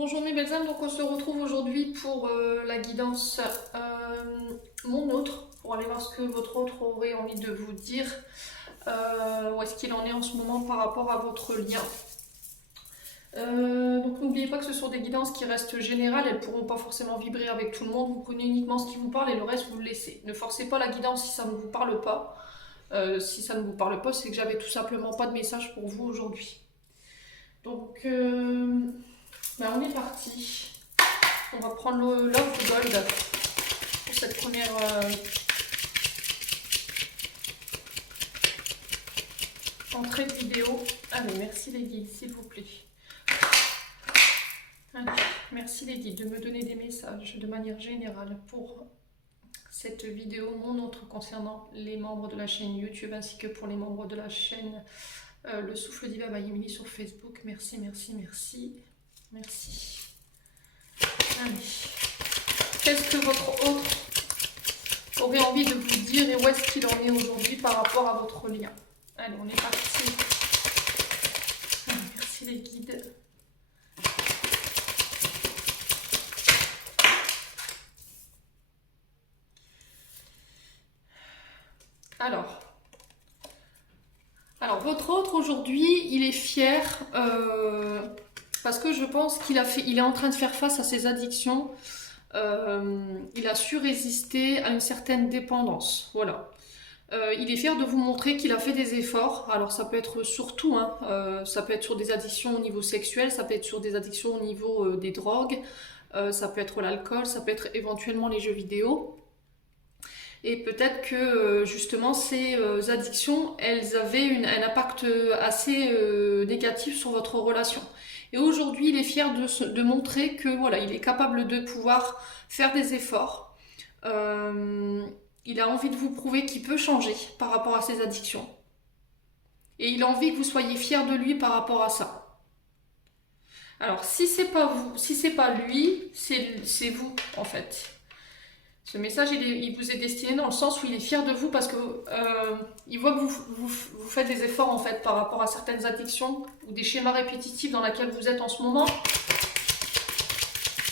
Bonjour mes belles âmes, donc on se retrouve aujourd'hui pour la guidance mon autre, pour aller voir ce que votre autre aurait envie de vous dire, où est-ce qu'il en est en ce moment par rapport à votre lien. Donc n'oubliez pas que ce sont des guidances qui restent générales, elles ne pourront pas forcément vibrer avec tout le monde, vous prenez uniquement ce qui vous parle et le reste vous le laissez. Ne forcez pas la guidance si ça ne vous parle pas. Si ça ne vous parle pas, c'est que j'avais tout simplement pas de message pour vous aujourd'hui. Donc on est parti. On va prendre le Love Gold pour cette première entrée de vidéo. Allez, merci les guides, s'il vous plaît. Allez, merci les guides de me donner des messages de manière générale pour cette vidéo, mon autre concernant les membres de la chaîne YouTube ainsi que pour les membres de la chaîne Le Souffle Divin by Emily sur Facebook. Merci, merci, merci. Merci. Allez. Qu'est-ce que votre autre aurait envie de vous dire et où est-ce qu'il en est aujourd'hui par rapport à votre lien? Allez, on est parti. Allez, merci les guides. Alors votre autre aujourd'hui, il est fier parce que je pense qu'il est en train de faire face à ses addictions. Il a su résister à une certaine dépendance. Voilà. Il est fier de vous montrer qu'il a fait des efforts. Alors ça peut être sur tout, hein. Ça peut être sur des addictions au niveau sexuel, ça peut être sur des addictions au niveau des drogues, ça peut être l'alcool, ça peut être éventuellement les jeux vidéo. Et peut-être que justement ces addictions, elles avaient un impact assez négatif sur votre relation. Et aujourd'hui, il est fier de montrer que voilà, il est capable de pouvoir faire des efforts. Il a envie de vous prouver qu'il peut changer par rapport à ses addictions. Et il a envie que vous soyez fiers de lui par rapport à ça. Alors, si c'est pas vous, si c'est pas lui, c'est vous en fait. Ce message, il vous est destiné dans le sens où il est fier de vous parce que il voit que vous faites des efforts en fait par rapport à certaines addictions ou des schémas répétitifs dans lesquels vous êtes en ce moment.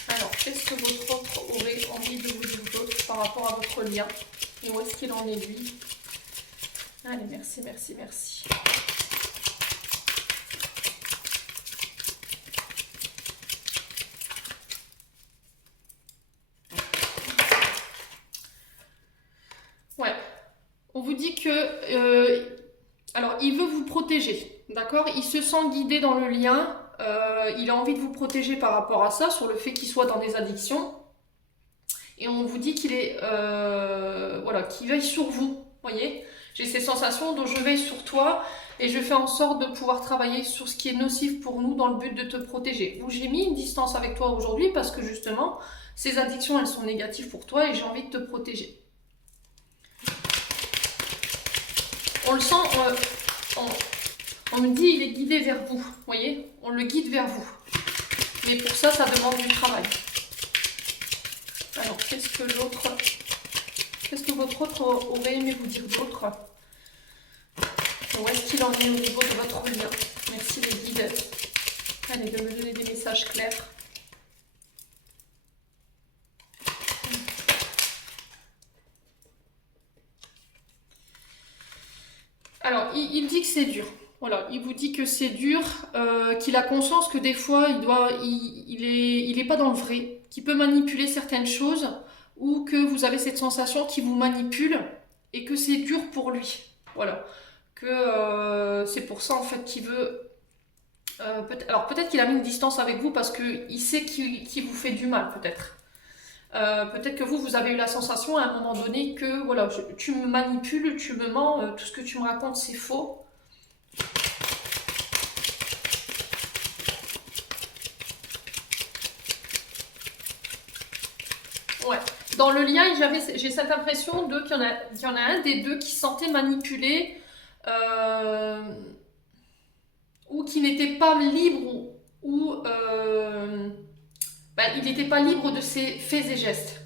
Alors, qu'est-ce que votre autre aurait envie de vous dire d'autre par rapport à votre lien? Et où est-ce qu'il en est lui? Allez, merci, merci, merci. Ouais. On vous dit que... alors, il veut vous protéger, d'accord? Il se sent guidé dans le lien. Il a envie de vous protéger par rapport à ça, sur le fait qu'il soit dans des addictions. Et on vous dit qu'il est... voilà, qu'il veille sur vous, voyez? J'ai ces sensations dont je veille sur toi et je fais en sorte de pouvoir travailler sur ce qui est nocif pour nous dans le but de te protéger. Où j'ai mis une distance avec toi aujourd'hui parce que justement, ces addictions, elles sont négatives pour toi et j'ai envie de te protéger. On le sent, on me dit il est guidé vers vous, voyez? On le guide vers vous. Mais pour ça, ça demande du travail. Alors, qu'est-ce que votre autre aurait aimé vous dire d'autre? Où est-ce qu'il en est au niveau de votre lien? Merci les guides. Allez, de me donner des messages clairs. Alors, il dit que c'est dur. Voilà, il vous dit que c'est dur, qu'il a conscience que des fois, il est pas dans le vrai, qu'il peut manipuler certaines choses, ou que vous avez cette sensation qu'il vous manipule, et que c'est dur pour lui. Voilà, que c'est pour ça en fait qu'il veut... alors peut-être qu'il a mis une distance avec vous parce qu'il sait qu'il vous fait du mal, peut-être. Peut-être que vous avez eu la sensation à un moment donné que voilà, tu me manipules, tu me mens, tout ce que tu me racontes c'est faux. Ouais. Dans le lien, j'ai cette impression qu'il y en a un des deux qui se sentait manipulé ou qui n'était pas libre ou il n'était pas libre de ses faits et gestes.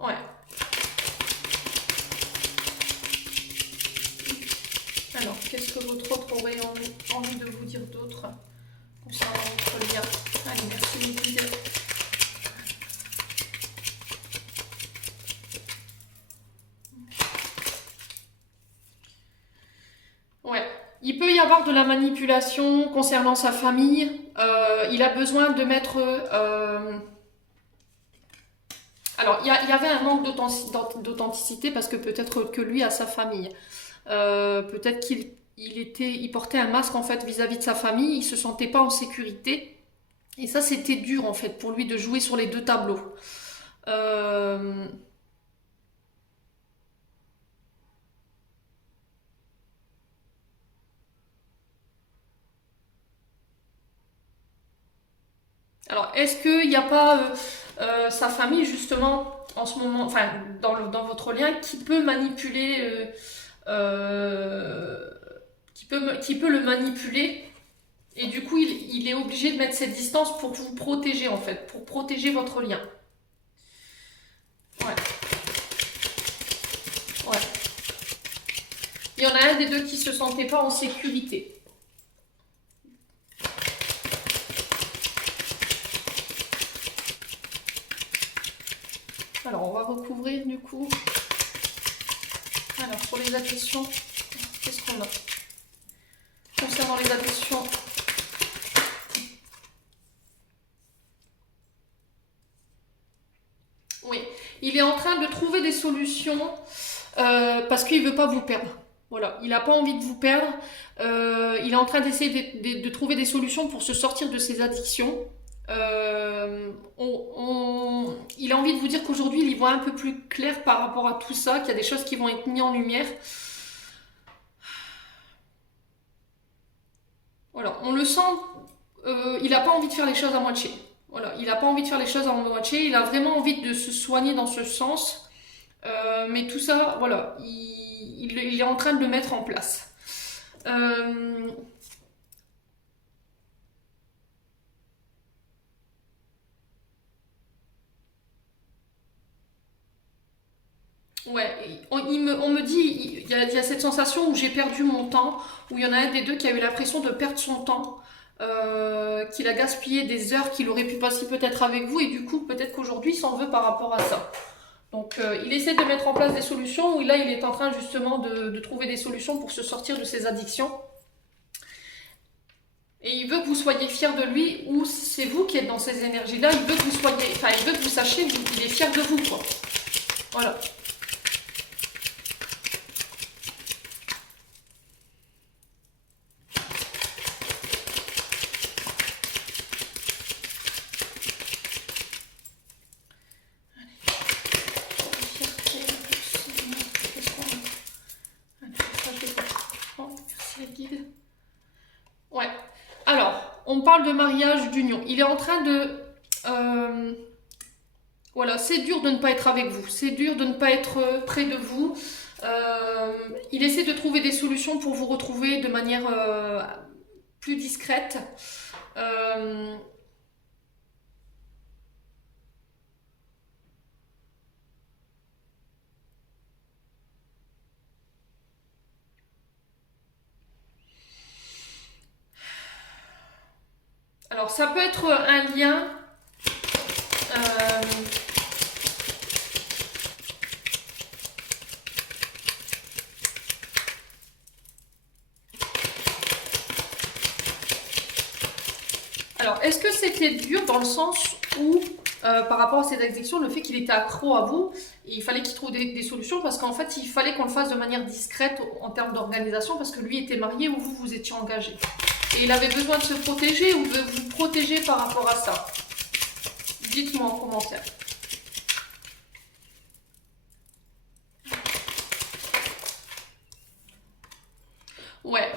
Ouais. Alors, qu'est-ce que votre autre aurait envie de vous dire d'autre concernant votre lien? Allez, merci y avoir de la manipulation concernant sa famille. Il a besoin de mettre... Alors, il y avait un manque d'authenticité parce que peut-être que lui a sa famille. Peut-être il portait un masque en fait vis-à-vis de sa famille. Il se sentait pas en sécurité. Et ça, c'était dur en fait pour lui de jouer sur les deux tableaux. Euh, Alors, est-ce qu'il n'y a pas sa famille, justement, en ce moment, enfin, dans votre lien, qui peut manipuler, qui peut le manipuler, et du coup, il est obligé de mettre cette distance pour vous protéger, en fait, pour protéger votre lien. Ouais, ouais. Il y en a un des deux qui se sentait pas en sécurité. Alors, on va recouvrir du coup. Alors, pour les addictions, qu'est-ce qu'on a? Concernant les addictions, oui, il est en train de trouver des solutions parce qu'il ne veut pas vous perdre. Voilà, il n'a pas envie de vous perdre. Il est en train d'essayer de trouver des solutions pour se sortir de ses addictions. Il a envie de vous dire qu'aujourd'hui, il y voit un peu plus clair par rapport à tout ça, qu'il y a des choses qui vont être mises en lumière. Voilà, on le sent, il n'a pas envie de faire les choses à moitié. Voilà, il n'a pas envie de faire les choses à moitié, il a vraiment envie de se soigner dans ce sens. Mais tout ça, voilà, il est en train de le mettre en place. Ouais, on me dit, il y a cette sensation où j'ai perdu mon temps, où il y en a un des deux qui a eu l'impression de perdre son temps, qu'il a gaspillé des heures qu'il aurait pu passer peut-être avec vous, et du coup, peut-être qu'aujourd'hui, il s'en veut par rapport à ça. Donc, il essaie de mettre en place des solutions, où là, il est en train justement de trouver des solutions pour se sortir de ses addictions. Et il veut que vous soyez fiers de lui, ou c'est vous qui êtes dans ces énergies-là, il veut que vous soyez, enfin, il veut que vous sachiez qu'il est fier de vous, quoi. Voilà. Ouais. Alors, on parle de mariage, d'union. Il est en train de... voilà, c'est dur de ne pas être avec vous. C'est dur de ne pas être près de vous. Il essaie de trouver des solutions pour vous retrouver de manière plus discrète. Euh, alors, ça peut être un lien... euh, Alors, est-ce que c'était dur dans le sens où, par rapport à cette addiction, le fait qu'il était accro à vous, et il fallait qu'il trouve des solutions parce qu'en fait, il fallait qu'on le fasse de manière discrète en termes d'organisation parce que lui était marié ou vous étiez engagé. Et il avait besoin de se protéger ou de vous protéger par rapport à ça. Dites-moi en commentaire. Ouais.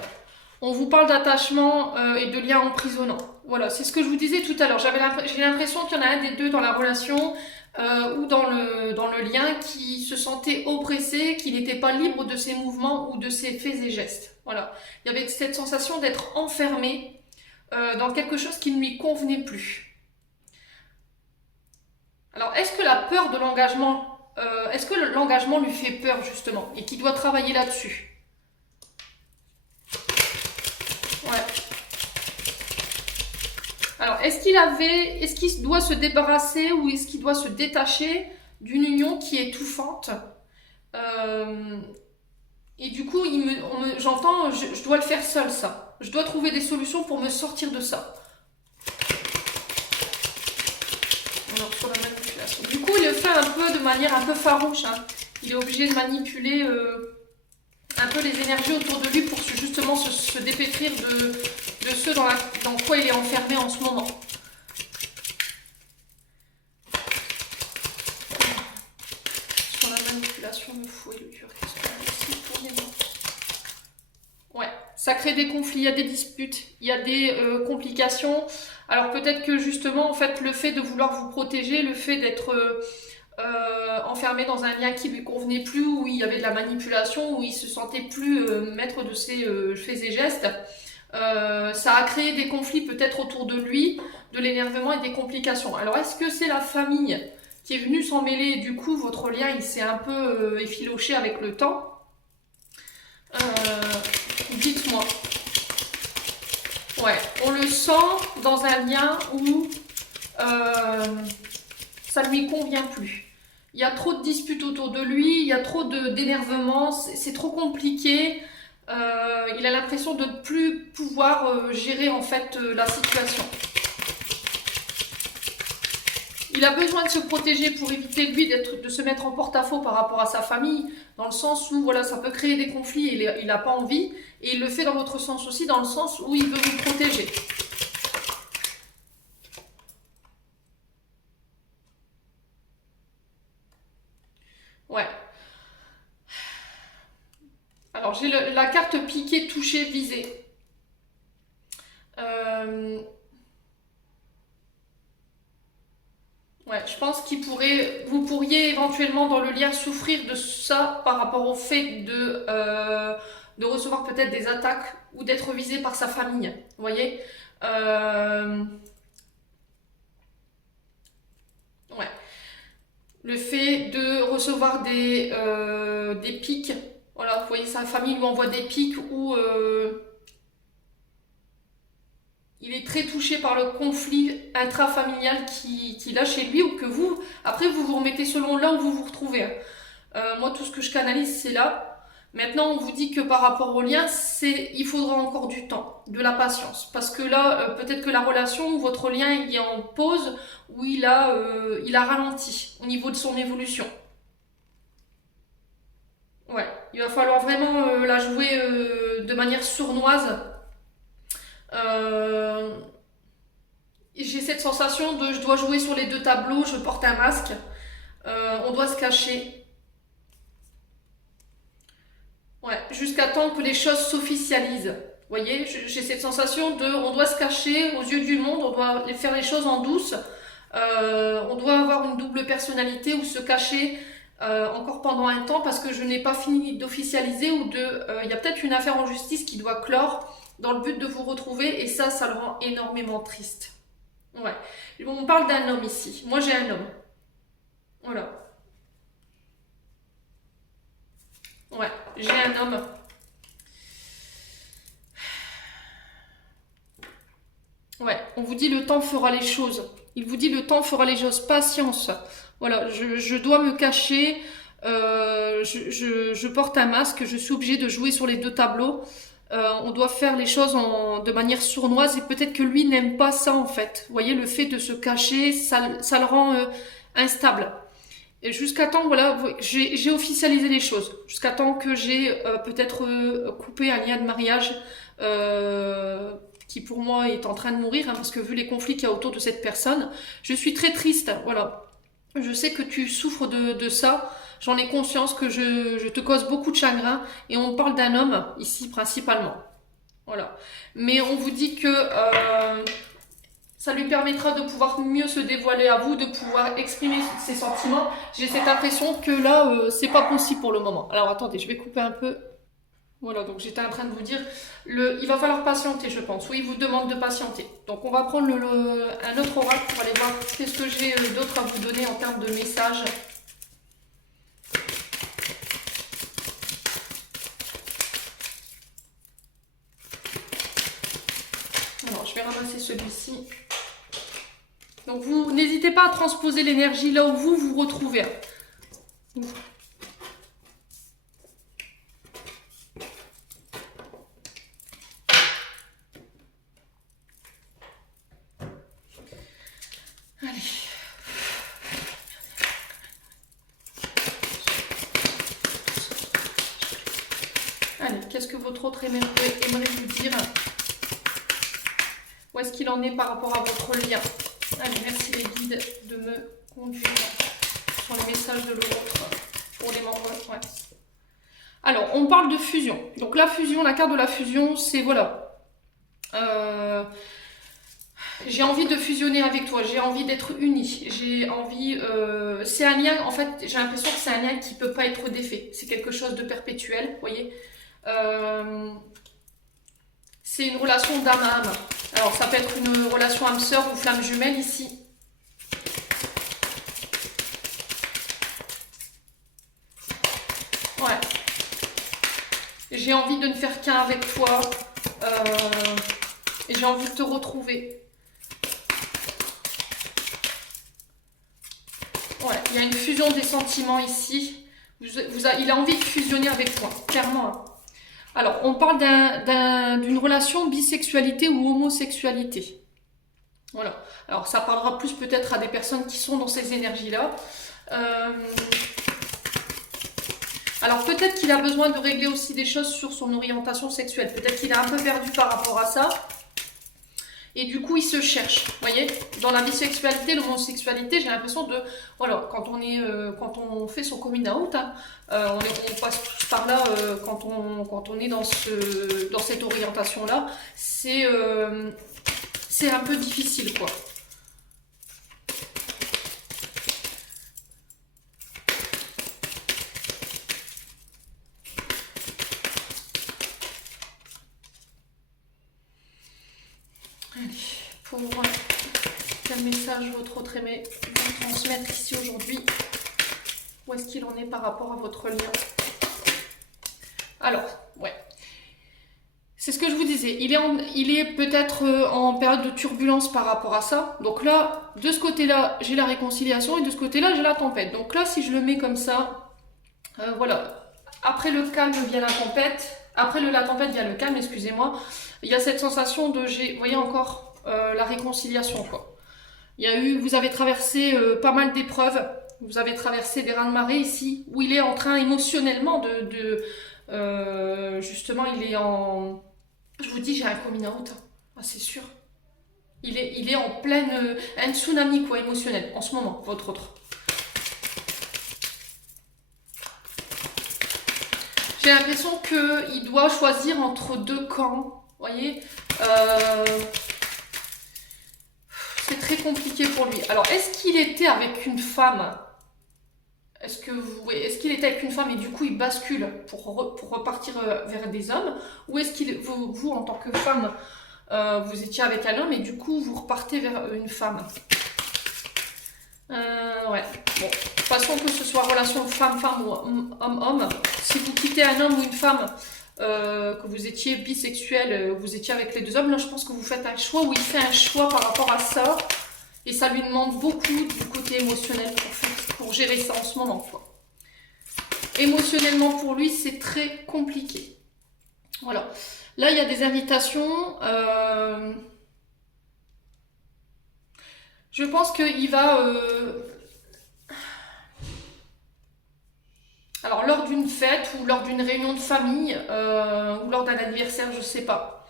On vous parle d'attachement et de liens emprisonnants. Voilà, c'est ce que je vous disais tout à l'heure. J'ai l'impression qu'il y en a un des deux dans la relation ou dans le lien qui se sentait oppressé, qui n'était pas libre de ses mouvements ou de ses faits et gestes. Voilà, il y avait cette sensation d'être enfermé dans quelque chose qui ne lui convenait plus. Alors, est-ce que la peur de l'engagement, est-ce que l'engagement lui fait peur justement et qu'il doit travailler là-dessus? Ouais. Alors, est-ce qu'il doit se débarrasser ou est-ce qu'il doit se détacher d'une union qui est étouffante Et du coup, j'entends, je dois le faire seul, ça. Je dois trouver des solutions pour me sortir de ça. Alors, sur la manipulation. Du coup, il le fait un peu de manière un peu farouche. Hein. Il est obligé de manipuler un peu les énergies autour de lui pour justement se dépêtrir de ce dans quoi il est enfermé en ce moment. Sur la manipulation, le fou et le dur, qu'est-ce qu'on a ici pour les gens? Ouais, ça crée des conflits, il y a des disputes, il y a des complications. Alors peut-être que justement, en fait, le fait de vouloir vous protéger, le fait d'être enfermé dans un lien qui lui convenait plus, où il y avait de la manipulation, où il se sentait plus maître de ses faits et gestes, ça a créé des conflits peut-être autour de lui, de l'énervement et des complications. Alors est-ce que c'est la famille qui est venue s'en mêler et du coup votre lien il s'est un peu effiloché avec le temps? Dites-moi. Ouais, on le sent dans un lien où ça ne lui convient plus. Il y a trop de disputes autour de lui, il y a trop d'énervement, c'est trop compliqué. Il a l'impression de ne plus pouvoir gérer en fait la situation. Il a besoin de se protéger pour éviter lui de se mettre en porte-à-faux par rapport à sa famille, dans le sens où voilà, ça peut créer des conflits et il n'a pas envie. Et il le fait dans l'autre sens aussi, dans le sens où il veut vous protéger. Ouais. Alors j'ai la carte piqué, touché, visé. Ouais, je pense vous pourriez éventuellement dans le lien souffrir de ça par rapport au fait de recevoir peut-être des attaques ou d'être visé par sa famille. Vous voyez ouais. Le fait de recevoir des pics. Voilà, vous voyez, sa famille lui envoie des pics où il est très touché par le conflit intrafamilial qu'il a chez lui ou que vous, après vous vous remettez selon là où vous vous retrouvez. Moi tout ce que je canalise c'est là. Maintenant on vous dit que par rapport au lien, il faudra encore du temps, de la patience. Parce que là, peut-être que la relation ou votre lien il est en pause ou il a ralenti au niveau de son évolution. Ouais, il va falloir vraiment la jouer de manière sournoise. Euh, j'ai cette sensation de je dois jouer sur les deux tableaux, je porte un masque, on doit se cacher. Ouais, jusqu'à temps que les choses s'officialisent. Vous voyez, j'ai cette sensation de on doit se cacher aux yeux du monde, on doit faire les choses en douce, on doit avoir une double personnalité ou se cacher encore pendant un temps parce que je n'ai pas fini d'officialiser ou il y a peut-être une affaire en justice qui doit clore dans le but de vous retrouver et ça le rend énormément triste. Ouais. On parle d'un homme ici. Moi, j'ai un homme. Voilà. Ouais, j'ai un homme. Ouais, on vous dit le temps fera les choses. Il vous dit le temps fera les choses. Patience. Voilà, je dois me cacher. Je porte un masque. Je suis obligée de jouer sur les deux tableaux. On doit faire les choses de manière sournoise et peut-être que lui n'aime pas ça en fait. Vous voyez, le fait de se cacher, ça le rend instable. Et jusqu'à temps, voilà, j'ai officialisé les choses. Jusqu'à temps que j'ai peut-être coupé un lien de mariage qui pour moi est en train de mourir, hein, parce que vu les conflits qu'il y a autour de cette personne, je suis très triste, voilà. Je sais que tu souffres de ça, j'en ai conscience que je te cause beaucoup de chagrin, et on parle d'un homme ici principalement. Voilà. Mais on vous dit que ça lui permettra de pouvoir mieux se dévoiler à vous, de pouvoir exprimer ses sentiments. J'ai cette impression que là, c'est pas possible pour le moment. Alors attendez, je vais couper un peu. Voilà, donc j'étais en train de vous dire, il va falloir patienter, je pense. Oui, il vous demande de patienter. Donc on va prendre un autre oracle pour aller voir qu'est-ce que j'ai d'autre à vous donner en termes de messages. Alors, je vais ramasser celui-ci. Donc vous n'hésitez pas à transposer l'énergie là où vous vous retrouvez. votre autre aimerait vous dire? Où est-ce qu'il en est par rapport à votre lien? Allez, merci les guides de me conduire sur les messages de l'autre pour les membres. Ouais. Alors, on parle de fusion. Donc la fusion, la carte de la fusion, c'est voilà. J'ai envie de fusionner avec toi, j'ai envie d'être unie, j'ai envie... c'est un lien, en fait, j'ai l'impression que c'est un lien qui ne peut pas être défait. C'est quelque chose de perpétuel, vous voyez. C'est une relation d'âme à âme. Alors, ça peut être une relation âme-sœur ou flamme jumelle ici. Ouais. J'ai envie de ne faire qu'un avec toi. Et j'ai envie de te retrouver. Ouais, il y a une fusion des sentiments ici. Il a envie de fusionner avec toi, clairement. Alors, on parle d'une relation bisexualité ou homosexualité. Voilà. Alors, ça parlera plus peut-être à des personnes qui sont dans ces énergies-là. Alors, peut-être qu'il a besoin de régler aussi des choses sur son orientation sexuelle. Peut-être qu'il est un peu perdu par rapport à ça. Et du coup, il se cherche. Vous voyez, dans la bisexualité, l'homosexualité, j'ai l'impression de... Voilà, quand on fait son coming out, hein, on passe tous par là quand on est dans cette orientation-là. C'est un peu difficile, quoi. Pour quel message votre autre aimé vous transmettre ici aujourd'hui? Où est-ce qu'il en est par rapport à votre lien? Alors, ouais. C'est ce que je vous disais. Il est peut-être en période de turbulence par rapport à ça. Donc là, de ce côté-là, j'ai la réconciliation et de ce côté-là, j'ai la tempête. Donc là, si je le mets comme ça, voilà. Après le calme vient la tempête. Après la tempête vient le calme, excusez-moi. Il y a cette sensation de, vous voyez encore... la réconciliation, quoi. Vous avez traversé pas mal d'épreuves, vous avez traversé des raz-de-marée ici, où il est en train émotionnellement justement, il est en... Je vous dis, j'ai un coming out, ah, c'est sûr. Il est en pleine... un tsunami, quoi, émotionnel, en ce moment, votre autre. J'ai l'impression qu'il doit choisir entre deux camps, vous voyez. C'est très compliqué pour lui. Alors, est-ce qu'il était avec une femme? Est-ce qu'il était avec une femme et du coup il bascule pour repartir vers des hommes? Ou est-ce qu'il, vous, en tant que femme, vous étiez avec un homme et du coup vous repartez vers une femme? Ouais. Bon. De toute façon, que ce soit relation femme-femme ou homme-homme, si vous quittez un homme ou une femme, que vous étiez bisexuel, vous étiez avec les deux hommes, là je pense que vous faites un choix, ou il fait un choix par rapport à ça, et ça lui demande beaucoup du côté émotionnel pour gérer ça en ce moment, quoi. Émotionnellement pour lui c'est très compliqué. Voilà. Là il y a des invitations, je pense qu'il va... Alors, lors d'une fête ou lors d'une réunion de famille ou lors d'un anniversaire, je sais pas.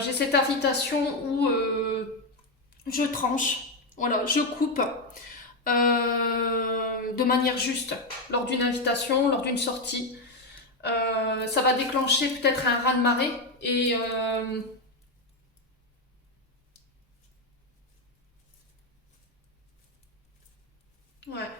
J'ai cette invitation où je tranche, voilà, je coupe de manière juste lors d'une invitation, lors d'une sortie. Ça va déclencher peut-être un raz-de-marée et... ouais.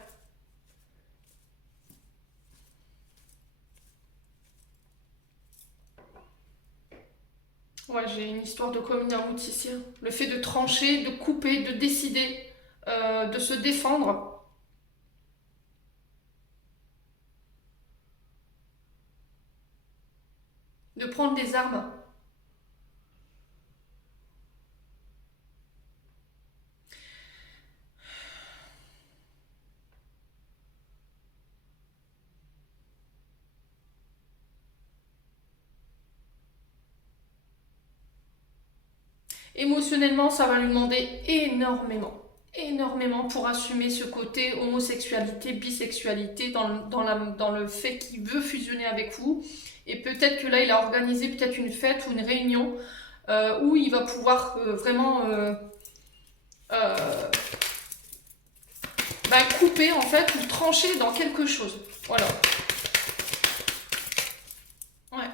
Ouais, j'ai une histoire de coming out ici. Le fait de trancher, de couper, de décider, de se défendre. De prendre des armes. Émotionnellement, ça va lui demander énormément pour assumer ce côté homosexualité, bisexualité, dans le fait qu'il veut fusionner avec vous Et peut-être que là, il a organisé peut-être une fête ou une réunion où il va pouvoir vraiment couper en fait ou trancher dans quelque chose. Voilà. Ouais.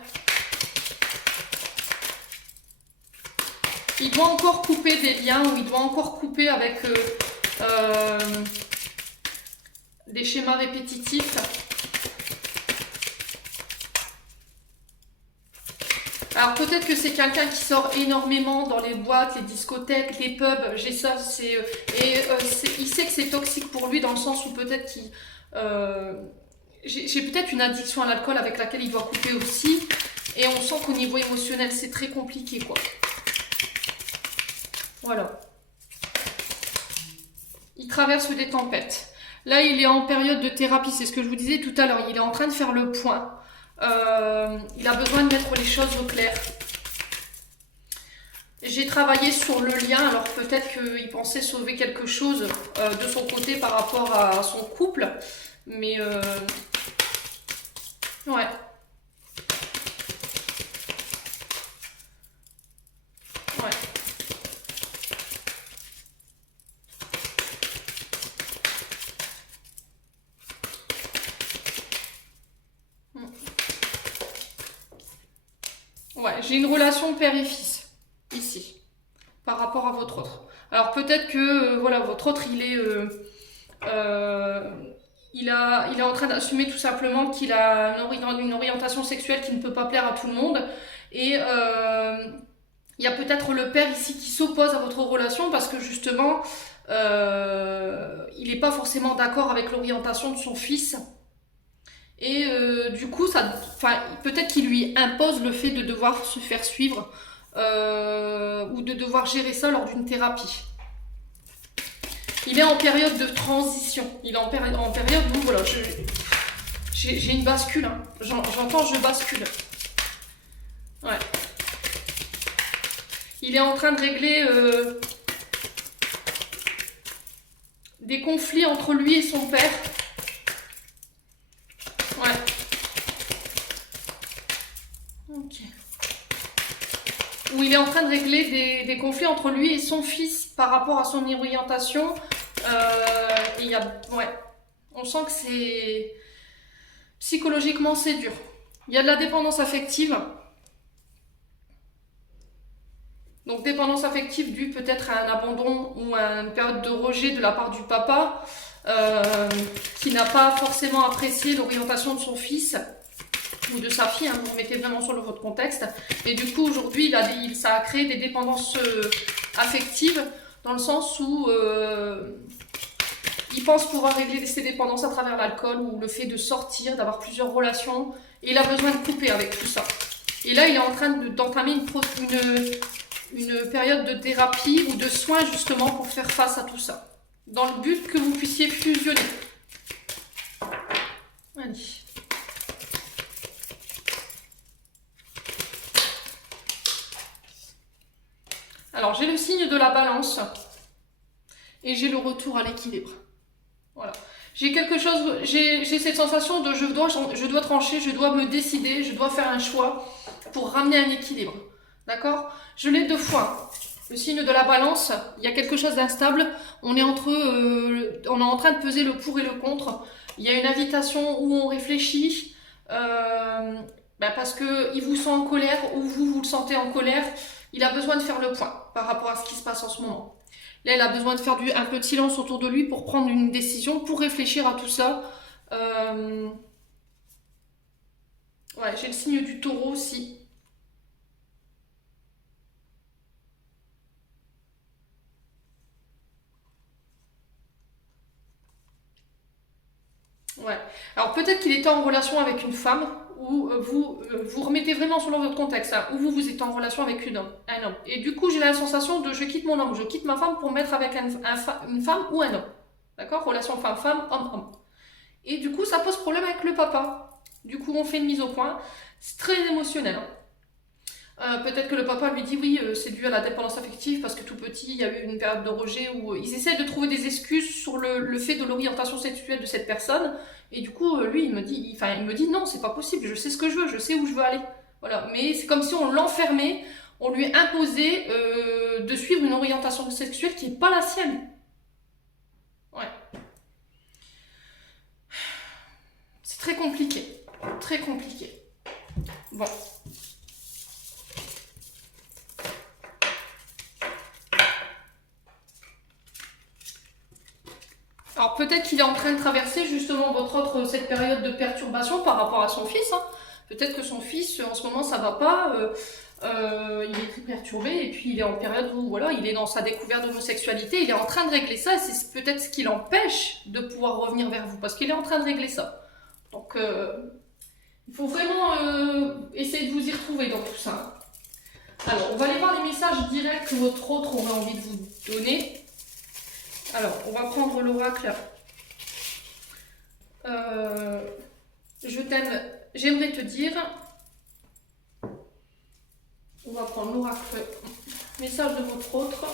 Il doit encore couper des liens ou il doit encore couper avec des schémas répétitifs. Alors peut-être que c'est quelqu'un qui sort énormément dans les boîtes, les discothèques, les pubs. J'ai ça, il sait que c'est toxique pour lui dans le sens où peut-être qu'il... j'ai peut-être une addiction à l'alcool avec laquelle il doit couper aussi. Et on sent qu'au niveau émotionnel, c'est très compliqué, quoi. Voilà. Il traverse des tempêtes. Là, il est en période de thérapie, c'est ce que je vous disais tout à l'heure. Il est en train de faire le point. Il a besoin de mettre les choses au clair. J'ai travaillé sur le lien, alors peut-être qu'il pensait sauver quelque chose de son côté par rapport à son couple. Mais ouais. Ouais. Ouais, j'ai une relation père et fils, ici, par rapport à votre autre. Alors peut-être que, voilà, votre autre, il est en train d'assumer tout simplement qu'il a une orientation sexuelle qui ne peut pas plaire à tout le monde. Et il y a peut-être le père ici qui s'oppose à votre relation parce que justement, il n'est pas forcément d'accord avec l'orientation de son fils. Et du coup, peut-être qu'il lui impose le fait de devoir se faire suivre ou de devoir gérer ça lors d'une thérapie. Il est en période de transition. Il est en période où, voilà, j'ai une bascule. Hein. J'entends, je bascule. Ouais. Il est en train de régler des conflits entre lui et son père. Ouais. Ok. Où il est en train de régler des conflits entre lui et son fils par rapport à son orientation. Ouais. On sent que c'est... Psychologiquement, c'est dur. Il y a de la dépendance affective. Donc dépendance affective due peut-être à un abandon ou à une période de rejet de la part du papa qui n'a pas forcément apprécié l'orientation de son fils ou de sa fille, hein, vous remettez vraiment sur votre contexte. Et du coup aujourd'hui ça a créé des dépendances affectives dans le sens où il pense pouvoir régler ses dépendances à travers l'alcool ou le fait de sortir, d'avoir plusieurs relations et il a besoin de couper avec tout ça. Et là il est en train d'entamer une période de thérapie ou de soins justement pour faire face à tout ça. Dans le but que vous puissiez fusionner. Allez. Alors j'ai le signe de la balance et j'ai le retour à l'équilibre. Voilà. J'ai cette sensation de je dois trancher, je dois me décider, je dois faire un choix pour ramener un équilibre. D'accord? Je l'ai 2 fois. Le signe de la balance, il y a quelque chose d'instable. On est en train de peser le pour et le contre. Il y a une invitation où on réfléchit parce qu'il vous sent en colère ou vous le sentez en colère. Il a besoin de faire le point par rapport à ce qui se passe en ce moment. Là, il a besoin de faire un peu de silence autour de lui pour prendre une décision, pour réfléchir à tout ça. Ouais, j'ai le signe du taureau aussi. Ouais. Alors peut-être qu'il était en relation avec une femme où vous remettez vraiment selon votre contexte, hein, où vous êtes en relation avec un homme. Et du coup, j'ai la sensation de je quitte mon homme, je quitte ma femme pour me mettre avec une femme ou un homme. D'accord? Relation femme-femme, homme-homme. Et du coup, ça pose problème avec le papa. Du coup, on fait une mise au point. C'est très émotionnel. Hein. Peut-être que le papa lui dit oui, c'est dû à la dépendance affective parce que tout petit, il y a eu une période de rejet où ils essaient de trouver des excuses sur le fait de l'orientation sexuelle de cette personne. Et du coup, lui, il me dit non, c'est pas possible, je sais ce que je veux, je sais où je veux aller. Voilà. Mais c'est comme si on l'enfermait, on lui imposait de suivre une orientation sexuelle qui n'est pas la sienne. Ouais. C'est très compliqué. Très compliqué. Bon. Alors peut-être qu'il est en train de traverser justement cette période de perturbation par rapport à son fils. Hein. Peut-être que son fils, en ce moment, ça va pas. Il est très perturbé et puis il est en période où voilà, il est dans sa découverte d'homosexualité. Il est en train de régler ça et c'est peut-être ce qui l'empêche de pouvoir revenir vers vous parce qu'il est en train de régler ça. Donc il faut vraiment essayer de vous y retrouver dans tout ça. Alors on va aller voir les messages directs que votre autre aurait envie de vous donner. Alors, on va prendre l'oracle. Je t'aime, j'aimerais te dire. On va prendre l'oracle. Message de votre autre.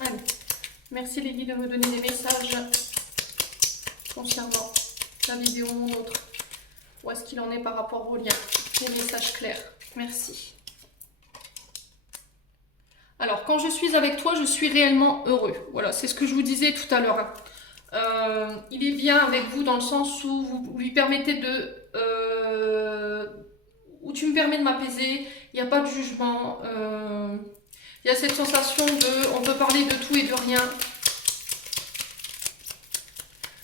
Allez, merci les guides de me donner des messages concernant la vidéo mon autre. Où est-ce qu'il en est par rapport aux liens? Des messages clairs. Merci. Alors, quand je suis avec toi, je suis réellement heureux. Voilà, c'est ce que je vous disais tout à l'heure. Il est bien avec vous dans le sens où vous lui permettez où tu me permets de m'apaiser, il n'y a pas de jugement. Il y a cette sensation on peut parler de tout et de rien.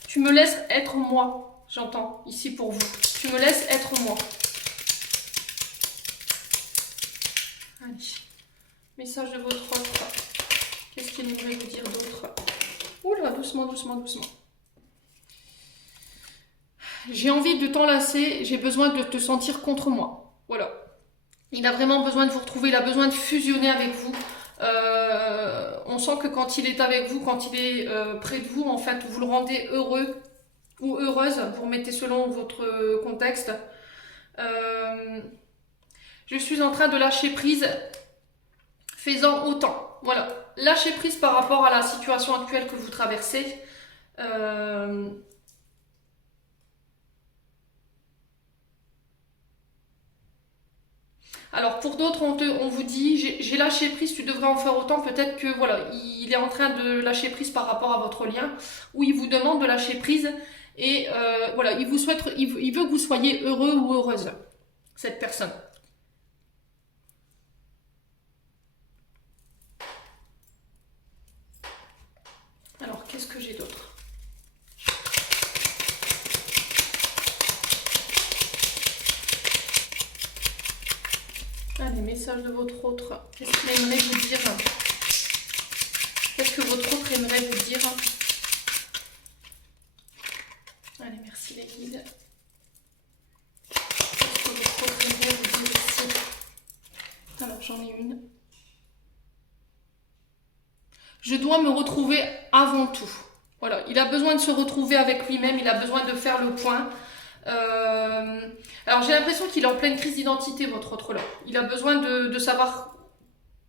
Tu me laisses être moi, j'entends, ici pour vous. Tu me laisses être moi. Allez. Message de votre autre. Qu'est-ce qu'il aimerait vous dire d'autre? Oula, doucement, doucement, doucement. J'ai envie de t'enlacer, j'ai besoin de te sentir contre moi. Voilà. Il a vraiment besoin de vous retrouver, il a besoin de fusionner avec vous. On sent que quand il est avec vous, quand il est près de vous, en fait, vous le rendez heureux ou heureuse. Vous remettez selon votre contexte. Je suis en train de lâcher prise. Fais-en autant. Voilà. Lâchez prise par rapport à la situation actuelle que vous traversez. Alors pour d'autres, on vous dit, j'ai lâché prise, tu devrais en faire autant. Peut-être que voilà, il est en train de lâcher prise par rapport à votre lien, ou il vous demande de lâcher prise. Et voilà, il veut que vous soyez heureux ou heureuse, cette personne. Alors, qu'est-ce que j'ai d'autre? Allez, message de votre autre. Qu'est-ce qu'il aimerait vous dire? Qu'est-ce que votre autre aimerait vous dire? Allez, merci les guides. Qu'est-ce que votre autre aimerait vous dire ici? Alors, j'en ai une. Je dois me retrouver avant tout. Voilà, il a besoin de se retrouver avec lui-même, il a besoin de faire le point. Alors j'ai l'impression qu'il est en pleine crise d'identité, votre autre là. Il a besoin de savoir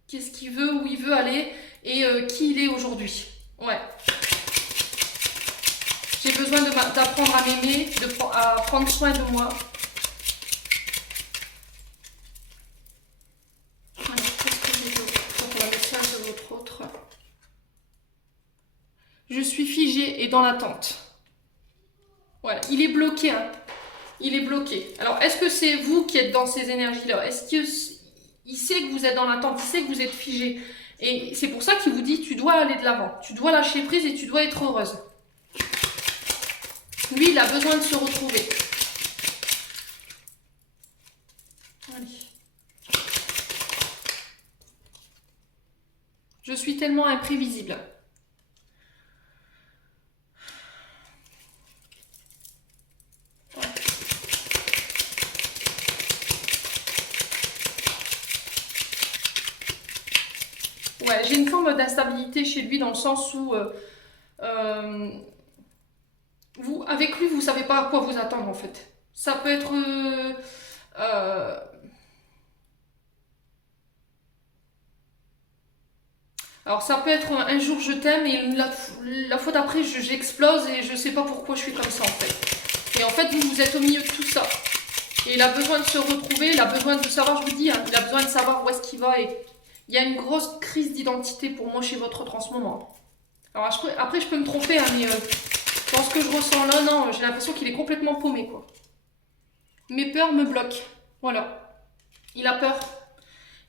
qu'est-ce qu'il veut, où il veut aller et qui il est aujourd'hui. Ouais. J'ai besoin d'apprendre à m'aimer, à prendre soin de moi. Alors, qu'est-ce que j'ai d'autre pour le message de votre autre? Je suis figée et dans l'attente. Voilà, il est bloqué. Hein. Il est bloqué. Alors, est-ce que c'est vous qui êtes dans ces énergies-là? Est-ce qu'il sait que vous êtes dans l'attente? Il sait que vous êtes figé. Et c'est pour ça qu'il vous dit, tu dois aller de l'avant. Tu dois lâcher prise et tu dois être heureuse. Lui, il a besoin de se retrouver. Allez. Je suis tellement imprévisible. Ouais, j'ai une forme d'instabilité chez lui dans le sens où Vous, avec lui, vous savez pas à quoi vous attendre en fait. Ça peut être... euh, alors ça peut être un jour je t'aime et la fois d'après j'explose et je sais pas pourquoi je suis comme ça en fait. Et en fait vous êtes au milieu de tout ça. Et il a besoin de se retrouver, il a besoin de savoir, je vous dis, hein, il a besoin de savoir où est-ce qu'il va. Et il y a une grosse crise d'identité pour moi chez votre autre en ce moment. Alors après je peux me tromper, hein, mais dans ce que je ressens là, non, j'ai l'impression qu'il est complètement paumé quoi. Mes peurs me bloquent. Voilà. Il a peur.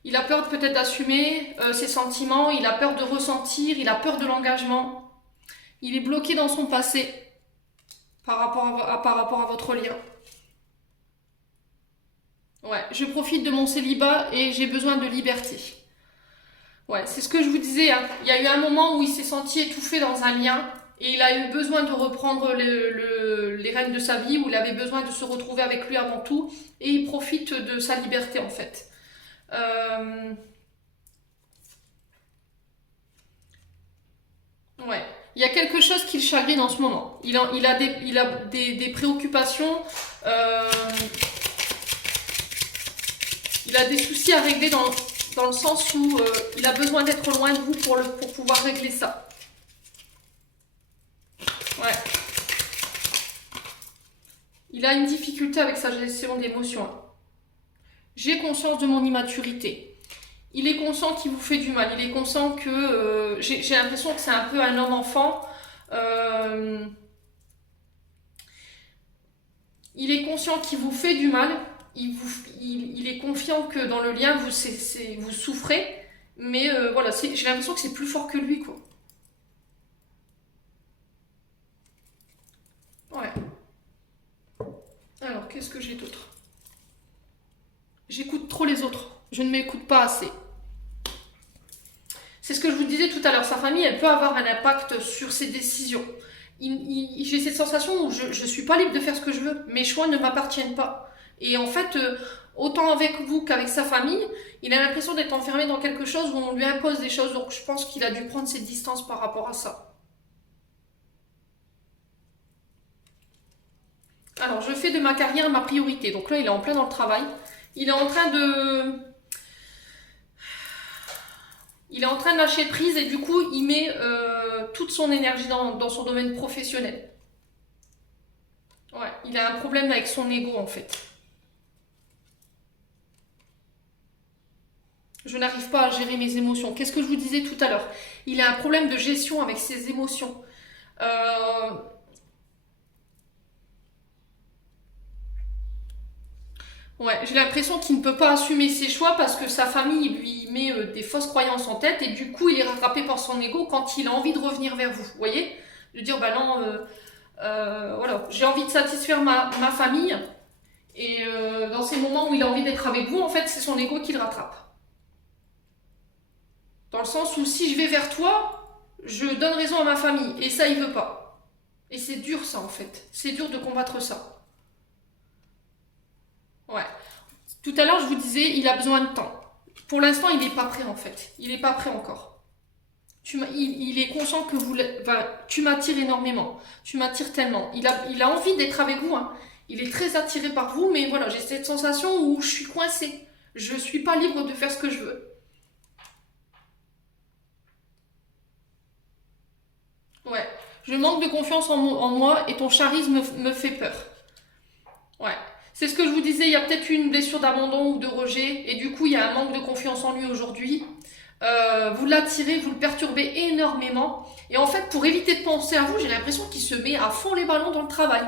Il a peur peut-être d'assumer ses sentiments, il a peur de ressentir, il a peur de l'engagement. Il est bloqué dans son passé par rapport à votre lien. Ouais, je profite de mon célibat et j'ai besoin de liberté. Ouais, c'est ce que je vous disais, hein. Il y a eu un moment où il s'est senti étouffé dans un lien et il a eu besoin de reprendre les rênes de sa vie, où il avait besoin de se retrouver avec lui avant tout, et il profite de sa liberté en fait. Euh, Ouais. Il y a quelque chose qui le chagrine en ce moment. Il a des préoccupations, euh, il a des soucis à régler dans le sens où il a besoin d'être loin de vous pour pouvoir régler ça. Ouais. Il a une difficulté avec sa gestion d'émotions. J'ai conscience de mon immaturité. Il est conscient qu'il vous fait du mal. Il est conscient que... j'ai l'impression que c'est un peu un homme-enfant. Euh, il est conscient qu'il vous fait du mal. Il est confiant que dans le lien, vous souffrez. Mais voilà, j'ai l'impression que c'est plus fort que lui, quoi. Ouais. Alors, qu'est-ce que j'ai d'autre? J'écoute trop les autres. Je ne m'écoute pas assez. C'est ce que je vous disais tout à l'heure. Sa famille, elle peut avoir un impact sur ses décisions. J'ai cette sensation où je ne suis pas libre de faire ce que je veux. Mes choix ne m'appartiennent pas. Et en fait, autant avec vous qu'avec sa famille, il a l'impression d'être enfermé dans quelque chose où on lui impose des choses. Donc je pense qu'il a dû prendre ses distances par rapport à ça. Alors, je fais de ma carrière ma priorité. Donc là, il est en plein dans le travail. Il est en train de... Il est en train de lâcher prise et du coup, il met toute son énergie dans son domaine professionnel. Ouais, il a un problème avec son ego en fait. Je n'arrive pas à gérer mes émotions. Qu'est-ce que je vous disais tout à l'heure? Il a un problème de gestion avec ses émotions. Euh, ouais, j'ai l'impression qu'il ne peut pas assumer ses choix parce que sa famille lui met des fausses croyances en tête et du coup il est rattrapé par son ego quand il a envie de revenir vers vous. Vous voyez? De dire bah non, voilà, j'ai envie de satisfaire ma famille et dans ces moments où il a envie d'être avec vous, en fait c'est son ego qui le rattrape. Dans le sens où si je vais vers toi, je donne raison à ma famille et ça il veut pas. Et c'est dur ça en fait. C'est dur de combattre ça. Ouais. Tout à l'heure, je vous disais, il a besoin de temps. Pour l'instant, il n'est pas prêt en fait. Il n'est pas prêt encore. Il est conscient que enfin, tu m'attires énormément. Tu m'attires tellement. Il a envie d'être avec vous, hein. Il est très attiré par vous, mais voilà, j'ai cette sensation où je suis coincée. Je suis pas libre de faire ce que je veux. Ouais. Je manque de confiance en moi et ton charisme me fait peur. Ouais. C'est ce que je vous disais, il y a peut-être eu une blessure d'abandon ou de rejet, et du coup, il y a un manque de confiance en lui aujourd'hui. Vous l'attirez, vous le perturbez énormément. Et en fait, pour éviter de penser à vous, j'ai l'impression qu'il se met à fond les ballons dans le travail.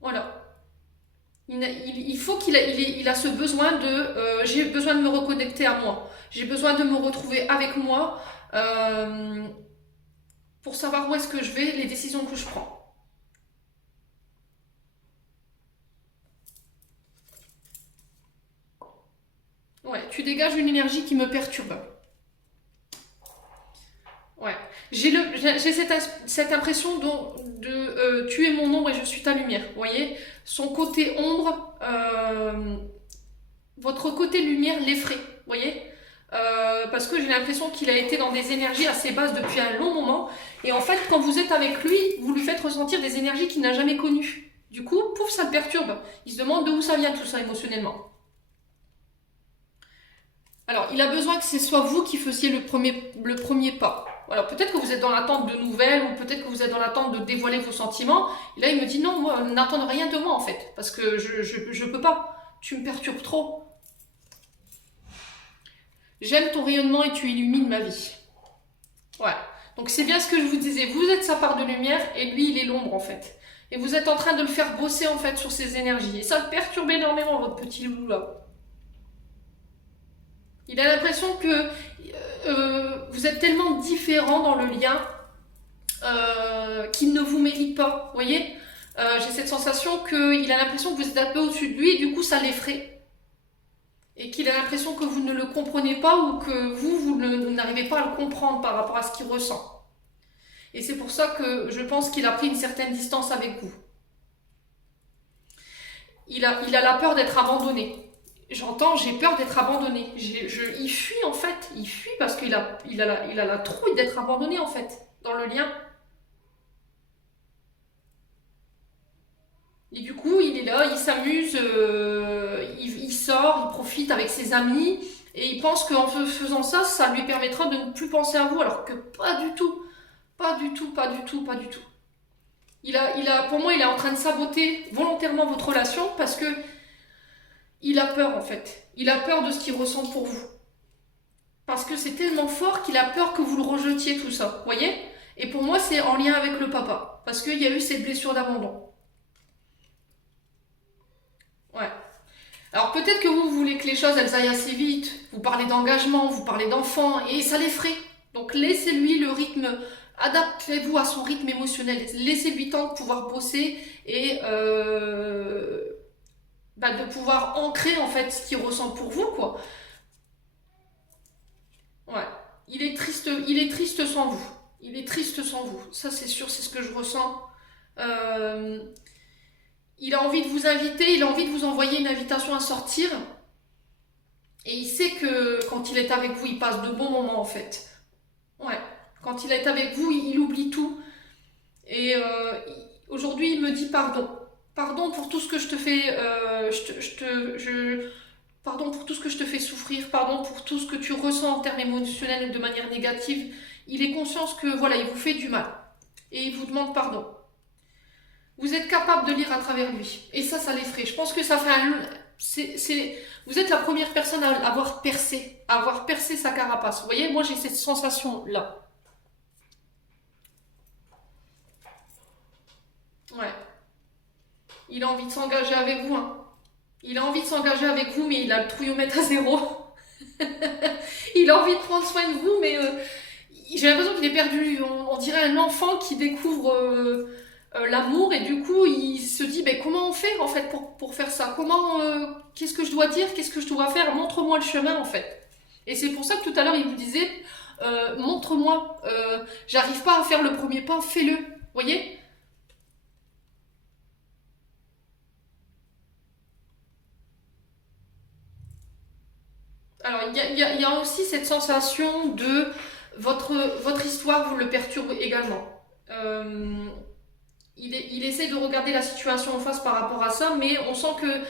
Voilà. Il faut il a ce besoin de... j'ai besoin de me reconnecter à moi. J'ai besoin de me retrouver avec moi pour savoir où est-ce que je vais, les décisions que je prends. Ouais, tu dégages une énergie qui me perturbe. Ouais. J'ai cette impression tu es mon ombre et je suis ta lumière. Vous voyez? Son côté ombre, votre côté lumière l'effraie. Vous voyez? parce que j'ai l'impression qu'il a été dans des énergies assez basses depuis un long moment. Et en fait, quand vous êtes avec lui, vous lui faites ressentir des énergies qu'il n'a jamais connues. Du coup, pouf, ça le perturbe. Il se demande d'où ça vient tout ça émotionnellement. Alors, il a besoin que ce soit vous qui fassiez le premier pas. Alors, peut-être que vous êtes dans l'attente de nouvelles, ou peut-être que vous êtes dans l'attente de dévoiler vos sentiments. Et là, il me dit non, moi, n'attends rien de moi en fait, parce que je peux pas. Tu me perturbes trop. J'aime ton rayonnement et tu illumines ma vie. Ouais. Donc c'est bien ce que je vous disais. Vous êtes sa part de lumière et lui, il est l'ombre en fait. Et vous êtes en train de le faire bosser en fait sur ses énergies. Et ça le perturbe énormément, votre petit loulou là. Il a l'impression que vous êtes tellement différents dans le lien qu'il ne vous mérite pas. Vous voyez, j'ai cette sensation qu'il a l'impression que vous êtes un peu au-dessus de lui et du coup ça l'effraie. Et qu'il a l'impression que vous ne le comprenez pas ou que vous n'arrivez pas à le comprendre par rapport à ce qu'il ressent. Et c'est pour ça que je pense qu'il a pris une certaine distance avec vous. Il a la peur d'être abandonné. J'entends, j'ai peur d'être abandonné. Il fuit en fait, il fuit parce qu'il a la trouille d'être abandonné en fait, dans le lien. Et du coup, il est là, il s'amuse, il sort, il profite avec ses amis, et il pense qu'en faisant ça, ça lui permettra de ne plus penser à vous, alors que pas du tout. Pas du tout, pas du tout, pas du tout. Pour moi, il est en train de saboter volontairement votre relation parce que il a peur en fait. Il a peur de ce qu'il ressent pour vous. Parce que c'est tellement fort qu'il a peur que vous le rejetiez tout ça, vous voyez? Et pour moi, c'est en lien avec le papa. Parce qu'il y a eu cette blessure d'abandon. Ouais. Alors peut-être que vous voulez que les choses elles aillent assez vite. Vous parlez d'engagement, vous parlez d'enfants, et ça l'effraie. Donc laissez-lui le rythme. Adaptez-vous à son rythme émotionnel. Laissez-lui temps de pouvoir bosser et de pouvoir ancrer en fait ce qu'il ressent pour vous, quoi. Ouais. Il est triste sans vous. Il est triste sans vous. Ça c'est sûr, c'est ce que je ressens. Il a envie de vous inviter, il a envie de vous envoyer une invitation à sortir. Et il sait que quand il est avec vous, il passe de bons moments en fait. Ouais. Quand il est avec vous, il oublie tout. Et aujourd'hui, il me dit pardon. Pardon pour tout ce que je te fais. Pardon pour tout ce que je te fais souffrir. Pardon pour tout ce que tu ressens en termes émotionnels et de manière négative. Il est conscient que voilà, il vous fait du mal. Et il vous demande pardon. Vous êtes capable de lire à travers lui. Et ça l'effraie. Je pense que ça fait vous êtes la première personne à avoir percé sa carapace. Vous voyez, moi j'ai cette sensation-là. Ouais. Il a envie de s'engager avec vous. Hein. Il a envie de s'engager avec vous, mais il a le trouillomètre à zéro. Il a envie de prendre soin de vous, mais j'ai l'impression qu'il est perdu. On dirait un enfant qui découvre l'amour et du coup, il se dit comment on fait en fait pour faire ça? Qu'est-ce que je dois dire? Qu'est-ce que je dois faire? Montre-moi le chemin en fait. Et c'est pour ça que tout à l'heure, il vous disait montre-moi. J'arrive pas à faire le premier pas, fais-le. Vous voyez? Alors, il y a aussi cette sensation de votre histoire vous le perturbe également. Il essaie de regarder la situation en face par rapport à ça, mais on sent que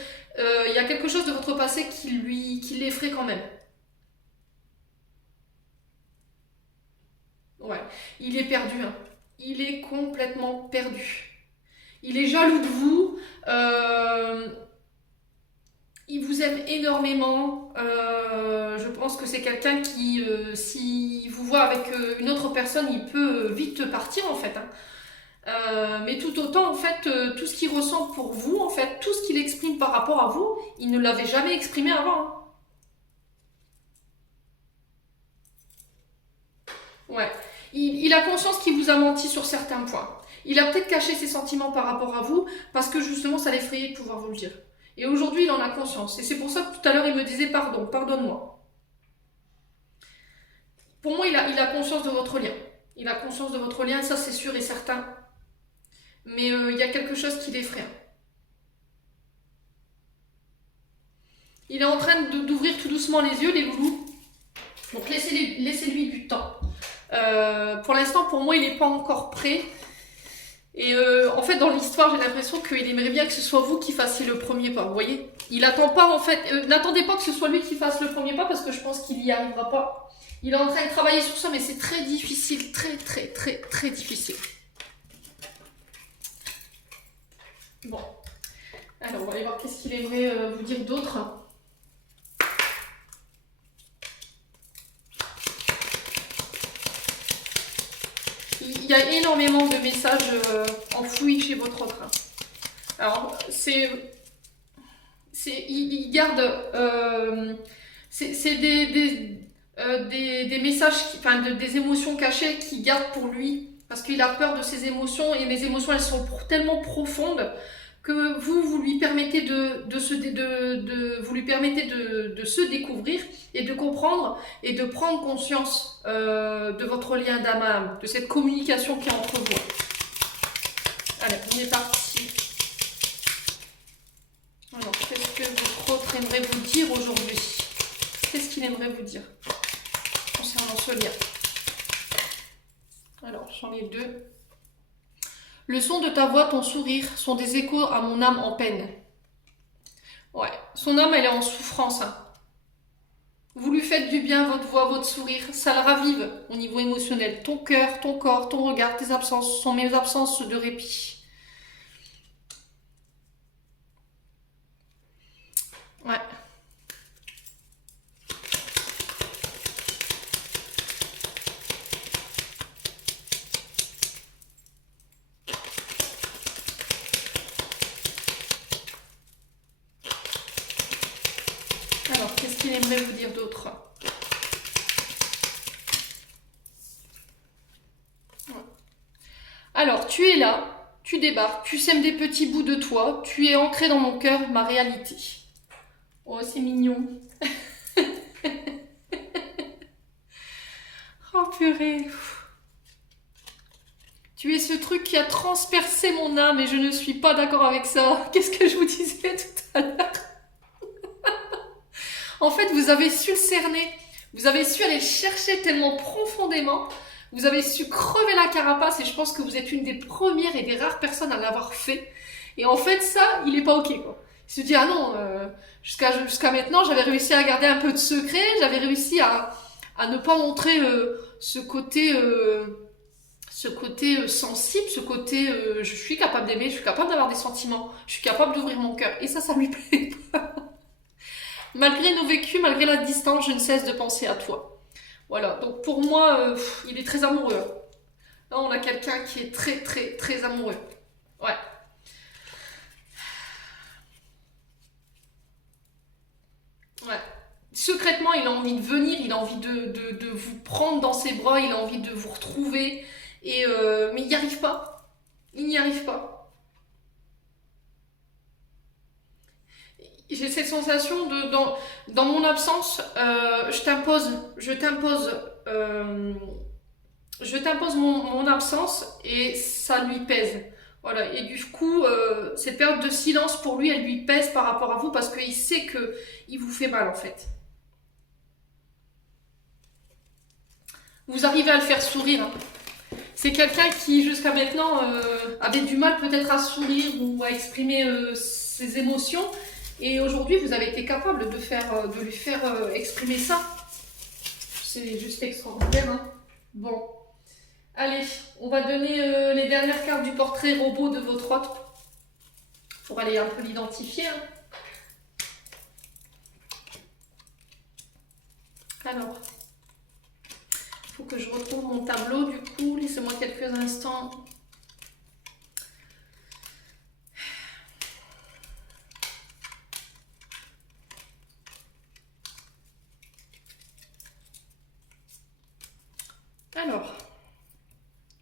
il y a quelque chose de votre passé qui l'effraie quand même. Ouais, il est perdu, hein. Il est complètement perdu. Il est jaloux de vous. Il vous aime énormément. Je pense que c'est quelqu'un qui, si vous voit avec une autre personne, il peut vite partir en fait. Hein. Mais tout autant, en fait, tout ce qu'il ressent pour vous, en fait, tout ce qu'il exprime par rapport à vous, il ne l'avait jamais exprimé avant. Hein. Ouais. Il a conscience qu'il vous a menti sur certains points. Il a peut-être caché ses sentiments par rapport à vous parce que justement ça l'effrayait de pouvoir vous le dire. Et aujourd'hui il en a conscience. Et c'est pour ça que tout à l'heure il me disait pardon, pardonne-moi. Pour moi il a conscience de votre lien. Il a conscience de votre lien, ça c'est sûr et certain. Mais il y a quelque chose qui l'effraie. Il est en train d'ouvrir tout doucement les yeux, les loulous. Donc laissez Pour l'instant, pour moi, il n'est pas encore prêt. Et en fait, dans l'histoire, j'ai l'impression qu'il aimerait bien que ce soit vous qui fassiez le premier pas, vous voyez? Il attend pas, en fait, n'attendez pas que ce soit lui qui fasse le premier pas, parce que je pense qu'il n'y arrivera pas. Il est en train de travailler sur ça, mais c'est très difficile, très difficile. Bon, alors on va aller voir qu'est-ce qu'il aimerait vous dire d'autre. Il y a énormément de messages enfouis chez votre autre. Alors, il garde... c'est des messages, des émotions cachées qu'il garde pour lui. Parce qu'il a peur de ses émotions. Et les émotions, elles sont tellement profondes que vous lui permettez vous lui permettez de se découvrir et de comprendre et de prendre conscience de votre lien d'âme à âme, de cette communication qui est entre vous. Allez, on est parti. Alors, qu'est-ce que votre autre aimerait vous dire aujourd'hui? Qu'est-ce qu'il aimerait vous dire concernant ce lien? Alors, j'en ai deux. Le son de ta voix, ton sourire sont des échos à mon âme en peine. Ouais, son âme, elle est en souffrance. Hein. Vous lui faites du bien, votre voix, votre sourire, ça le ravive au niveau émotionnel. Ton cœur, ton corps, ton regard, tes absences sont mes absences de répit. Ouais. Alors, qu'est-ce qu'il aimerait vous dire d'autre? Alors, tu es là, tu débarques, tu sèmes des petits bouts de toi, tu es ancré dans mon cœur, ma réalité. Oh, c'est mignon. Oh, purée. Tu es ce truc qui a transpercé mon âme et je ne suis pas d'accord avec ça. Qu'est-ce que je vous disais tout à l'heure? En fait, vous avez su le cerner. Vous avez su aller chercher tellement profondément. Vous avez su crever la carapace et je pense que vous êtes une des premières et des rares personnes à l'avoir fait. Et en fait, ça, il est pas ok, quoi. Il se dit, ah non, jusqu'à maintenant, j'avais réussi à garder un peu de secret. J'avais réussi à ne pas montrer ce côté sensible, ce côté je suis capable d'aimer, je suis capable d'avoir des sentiments, je suis capable d'ouvrir mon cœur. Et ça lui plaît pas. Malgré nos vécus, malgré la distance, je ne cesse de penser à toi. Voilà, donc pour moi, il est très amoureux. Là, on a quelqu'un qui est très amoureux. Ouais. Ouais. Secrètement, il a envie de venir, il a envie de vous prendre dans ses bras, il a envie de vous retrouver. Mais il n'y arrive pas. Il n'y arrive pas. J'ai cette sensation dans mon absence, je t'impose mon absence et ça lui pèse. Voilà. Et du coup, cette période de silence pour lui, elle lui pèse par rapport à vous parce qu'il sait que il vous fait mal en fait. Vous arrivez à le faire sourire. Hein. C'est quelqu'un qui jusqu'à maintenant avait du mal peut-être à sourire ou à exprimer ses émotions. Et aujourd'hui, vous avez été capable de lui faire exprimer ça. C'est juste extraordinaire. Hein. Bon. Allez, on va donner les dernières cartes du portrait robot de votre hôte. Pour aller un peu l'identifier. Hein. Alors, il faut que je retrouve mon tableau du coup. Laissez-moi quelques instants. Alors,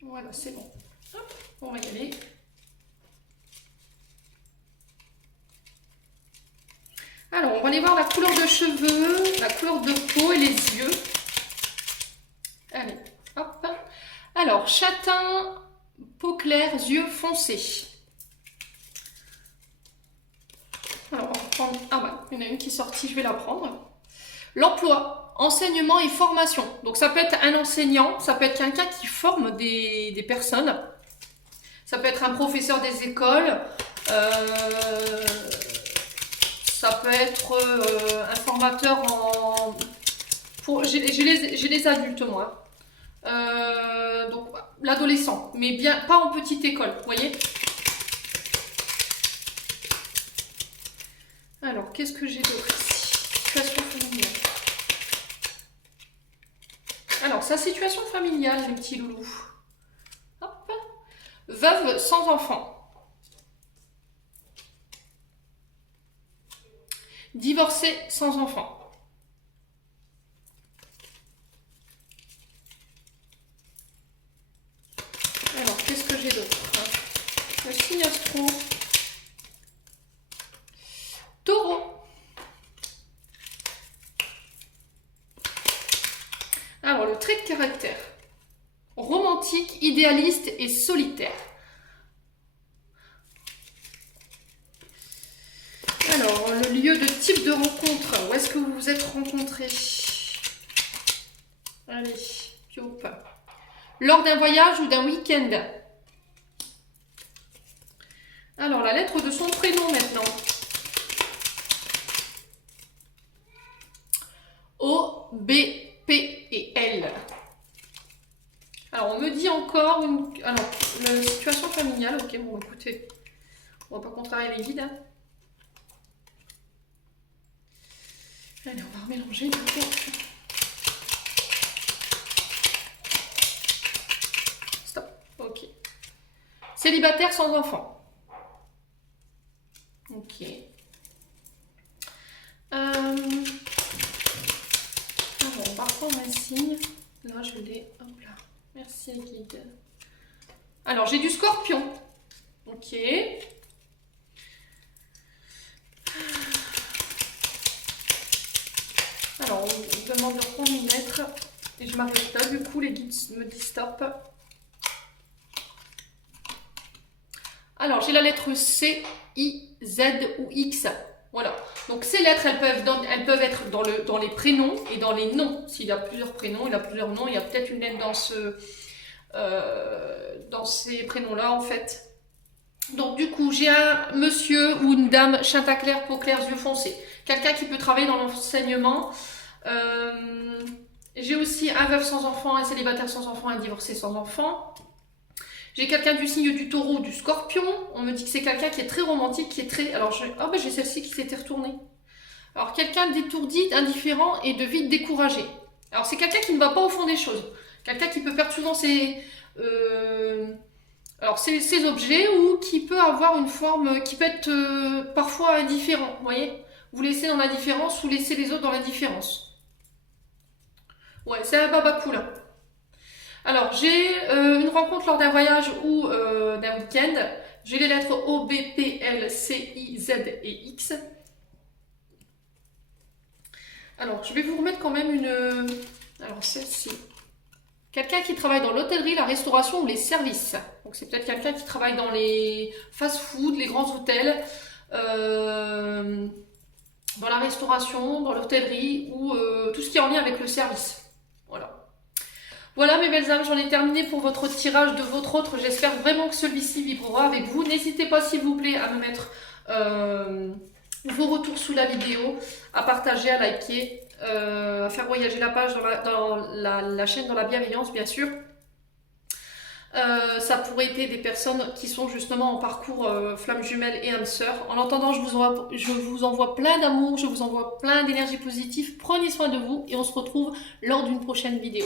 voilà, c'est bon. Hop, on va y aller. Alors, on va aller voir la couleur de cheveux, la couleur de peau et les yeux. Allez, hop. Alors, châtain, peau claire, yeux foncés. Alors, on va prendre... Ah ouais, il y en a une qui est sortie, je vais la prendre. L'emploi. enseignement et formation. Donc ça peut être un enseignant, ça peut être quelqu'un qui forme des personnes, ça peut être un professeur des écoles, ça peut être un formateur en... J'ai les adultes moi. Donc l'adolescent, mais bien pas en petite école, vous voyez. Alors, qu'est-ce que j'ai d'autre ici? Situation familiale. Alors, sa situation familiale, les petits loulous. Hop. Veuve sans enfant. Divorcée sans enfant. Alors, qu'est-ce que j'ai d'autre? Le signe astro. Taureau. Alors, le trait de caractère. Romantique, idéaliste et solitaire. Alors, le lieu de type de rencontre. Où est-ce que vous vous êtes rencontrés? Allez, pioup. Lors d'un voyage ou d'un week-end. Alors, la lettre de son prénom maintenant. O, B, P et L. Alors, on me dit encore une... Alors, la situation familiale. Ok, bon, écoutez, on va pas contrarier les guides. Hein. Allez, on va remélanger. Stop. Ok. Célibataire sans enfant. Ok. Alors, on va reprendre un signe. Là, je l'ai. Hop là. Merci, les guides. Alors, j'ai du scorpion. Ok. Alors, on me demande de reprendre une lettre. Et je m'arrête là. Du coup, les guides me disent stop. Alors, j'ai la lettre C, I, Z ou X. Voilà. Donc, ces lettres, elles peuvent être dans les prénoms et dans les noms. S'il y a plusieurs prénoms, il y a plusieurs noms, il y a peut-être une lettre dans ces prénoms-là, en fait. Donc, du coup, j'ai un monsieur ou une dame, châtain clair, peau claire, yeux foncés. Quelqu'un qui peut travailler dans l'enseignement. J'ai aussi un veuf sans enfant, un célibataire sans enfant, un divorcé sans enfant. J'ai quelqu'un du signe du taureau, du scorpion. On me dit que c'est quelqu'un qui est très romantique, qui est très... Alors, j'ai celle-ci qui s'était retournée. Alors, quelqu'un d'étourdi, indifférent et de vite découragé. Alors, c'est quelqu'un qui ne va pas au fond des choses. Quelqu'un qui peut perdre souvent ses objets ou qui peut avoir une forme qui peut être parfois indifférent. Vous voyez? Vous laissez dans l'indifférence ou laissez les autres dans l'indifférence. Ouais, c'est un baba cool. Alors, j'ai une rencontre lors d'un voyage ou d'un week-end. J'ai les lettres O, B, P, L, C, I, Z et X. Alors, je vais vous remettre quand même une... Alors, celle-ci. Quelqu'un qui travaille dans l'hôtellerie, la restauration ou les services. Donc, c'est peut-être quelqu'un qui travaille dans les fast-food, les grands hôtels, dans la restauration, dans l'hôtellerie ou tout ce qui est en lien avec le service. Voilà. Voilà mes belles âmes, j'en ai terminé pour votre tirage de votre autre. J'espère vraiment que celui-ci vibrera avec vous. N'hésitez pas s'il vous plaît à me mettre vos retours sous la vidéo, à partager, à liker, à faire voyager la page dans la chaîne, dans la bienveillance bien sûr. Ça pourrait aider des personnes qui sont justement en parcours flamme jumelle et âme sœur. En attendant, je vous envoie plein d'amour, je vous envoie plein d'énergie positive. Prenez soin de vous et on se retrouve lors d'une prochaine vidéo.